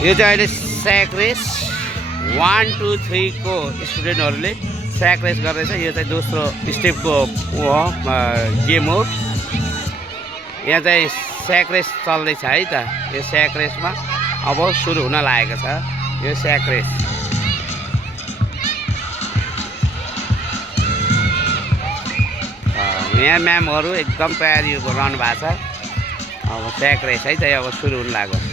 यो चाहिँ अहिले स्याक रेस 1 2 3 को स्टुडेन्टहरूले स्याक रेस गर्दैछ। यो चाहिँ दोस्रो स्टेपको गेम हो। यहाँ चाहिँ स्याक रेस चल्दैछ है त। यो स्याक रेसमा अब सुरु हुन लागेको छ यो स्याक रेस। यहाँ म्यामहरू एकदम तयारी रहनु भएको छ। अब स्याक रेस है त अब सुरु हुन लाग्यो।